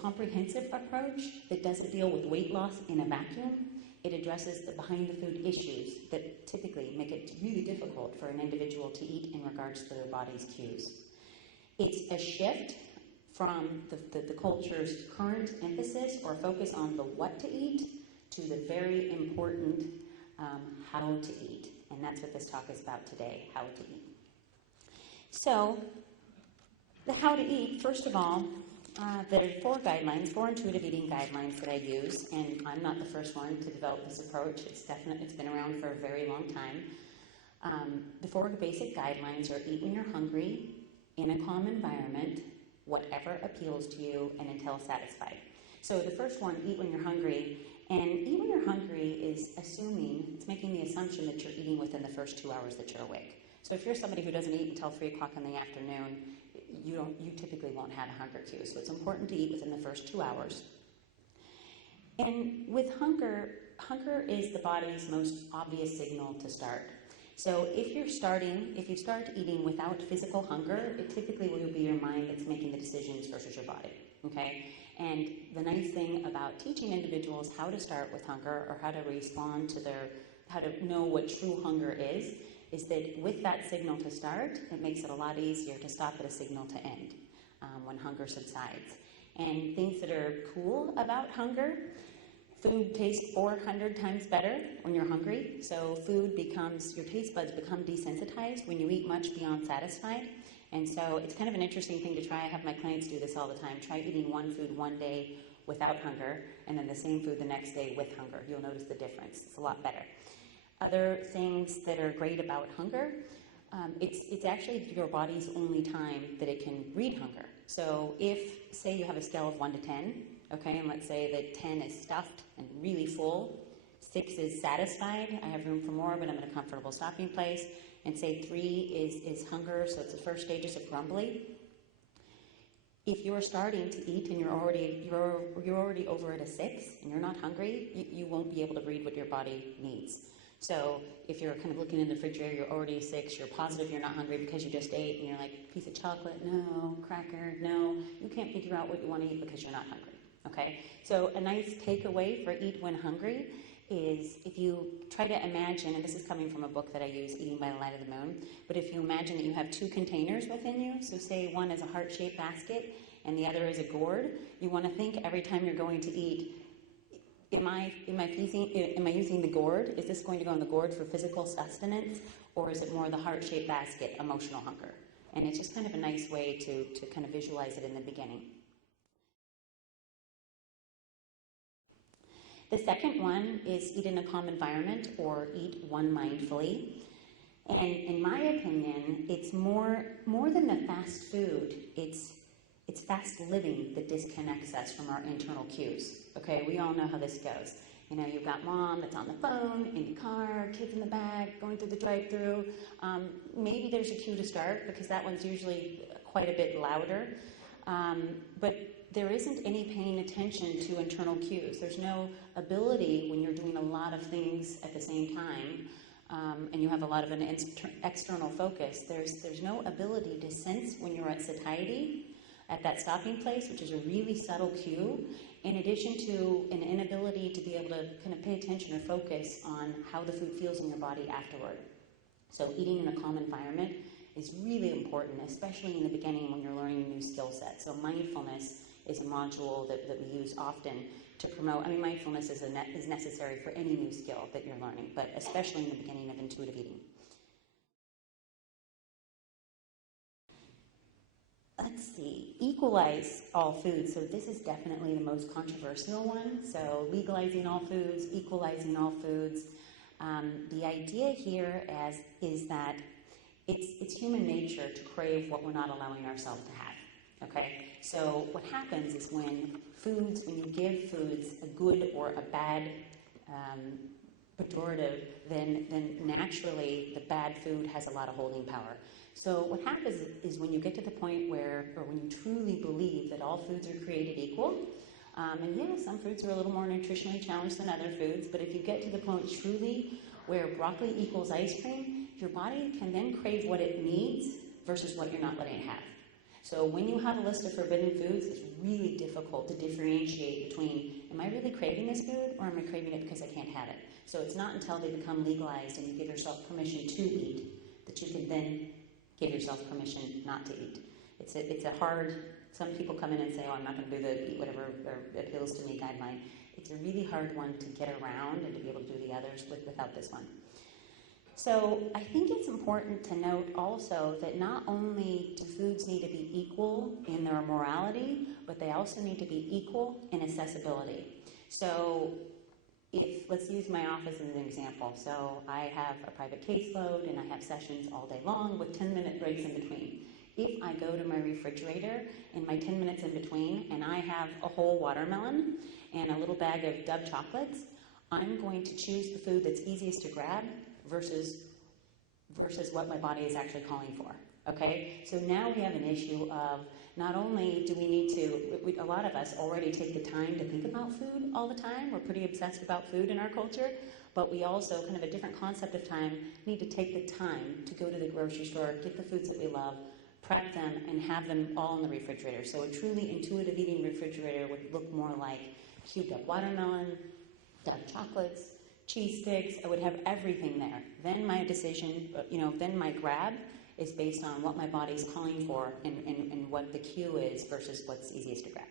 comprehensive approach that doesn't deal with weight loss in a vacuum. It addresses the behind-the-food issues that typically make it really difficult for an individual to eat in regards to their body's cues. It's a shift from the culture's current emphasis or focus on the what to eat to the very important how to eat. And that's what this talk is about today, how to eat. So, the how to eat, first of all, there are four intuitive eating guidelines that I use, and I'm not the first one to develop this approach. It's been around for a very long time. The four basic guidelines are eat when you're hungry, in a calm environment, whatever appeals to you, and until satisfied. So the first one, eat when you're hungry, and eat when you're hungry is it's making the assumption that you're eating within the first 2 hours that you're awake. So if you're somebody who doesn't eat until 3 o'clock in the afternoon, you typically won't have a hunger cue. So it's important to eat within the first 2 hours. And with hunger is the body's most obvious signal to start. So if you start eating without physical hunger, it typically will be your mind that's making the decisions versus your body, okay? And the nice thing about teaching individuals how to start with hunger or how to respond to how to know what true hunger is that with that signal to start, it makes it a lot easier to stop at a signal to end when hunger subsides. And things that are cool about hunger, food tastes 400 times better when you're hungry. So your taste buds become desensitized when you eat much beyond satisfied. And so it's kind of an interesting thing to try. I have my clients do this all the time. Try eating one food one day without hunger, and then the same food the next day with hunger. You'll notice the difference. It's a lot better. Other things that are great about hunger, it's actually your body's only time that it can read hunger. So if, say you have a scale of 1 to 10, okay, and let's say that 10 is stuffed and really full, 6 is satisfied, I have room for more, but I'm in a comfortable stopping place, and say 3 is hunger, so it's the first stages of grumbly. If you're starting to eat and you're already over at a 6 and you're not hungry, you won't be able to read what your body needs. So if you're kind of looking in the refrigerator, you're already a 6, you're positive you're not hungry because you just ate, and you're like, piece of chocolate, no, cracker, no. You can't figure out what you want to eat because you're not hungry, okay? So a nice takeaway for eat when hungry is if you try to imagine, and this is coming from a book that I use, Eating by the Light of the Moon, but if you imagine that you have 2 containers within you, so say one is a heart-shaped basket and the other is a gourd, you want to think every time you're going to eat, Am I using the gourd? Is this going to go in the gourd for physical sustenance, or is it more the heart-shaped basket, emotional hunger? And it's just kind of a nice way to kind of visualize it in the beginning. The second one is eat in a calm environment or eat one mindfully. And in my opinion, it's more than the fast food. It's fast living that disconnects us from our internal cues. Okay, we all know how this goes. You know, you've got mom that's on the phone, in the car, kids in the back, going through the drive-thru. Maybe there's a cue to start because that one's usually quite a bit louder. But there isn't any paying attention to internal cues. There's no ability when you're doing a lot of things at the same time and you have a lot of an external focus. There's no ability to sense when you're at satiety, at that stopping place, which is a really subtle cue, in addition to an inability to be able to kind of pay attention or focus on how the food feels in your body afterward. So eating in a calm environment is really important, especially in the beginning when you're learning a new skill set. So mindfulness is a module that we use often to promote. I mean, mindfulness is necessary for any new skill that you're learning, but especially in the beginning of intuitive eating. Let's see, equalize all foods. So this is definitely the most controversial one. So legalizing all foods, equalizing all foods. The idea here is that it's human nature to crave what we're not allowing ourselves to have, okay? So what happens is when you give foods a good or a bad pejorative, then naturally the bad food has a lot of holding power. So what happens is when you get to the point or when you truly believe that all foods are created equal, and yeah, some foods are a little more nutritionally challenged than other foods, but if you get to the point truly where broccoli equals ice cream, your body can then crave what it needs versus what you're not letting it have. So when you have a list of forbidden foods, it's really difficult to differentiate between, am I really craving this food, or am I craving it because I can't have it? So it's not until they become legalized and you give yourself permission to eat that you can then give yourself permission not to eat. It's a hard, some people come in and say, oh, I'm not going to do the eat whatever appeals to me guideline. It's a really hard one to get around and to be able to do the others without this one. So I think it's important to note also that not only do foods need to be equal in their morality, but they also need to be equal in accessibility. So let's use my office as an example. So I have a private caseload and I have sessions all day long with 10-minute breaks in between. If I go to my refrigerator in my 10 minutes in between and I have a whole watermelon and a little bag of Dove chocolates, I'm going to choose the food that's easiest to grab versus what my body is actually calling for. Okay? So now we have an issue of not only do we need to, a lot of us already take the time to think about food all the time. We're pretty obsessed about food in our culture, but we also, kind of a different concept of time, need to take the time to go to the grocery store, get the foods that we love, prep them, and have them all in the refrigerator. So a truly intuitive eating refrigerator would look more like cubed up watermelon, Dove chocolates, cheese sticks. I would have everything there. Then my decision, then my grab is based on what my body's calling for and what the cue is versus what's easiest to grab.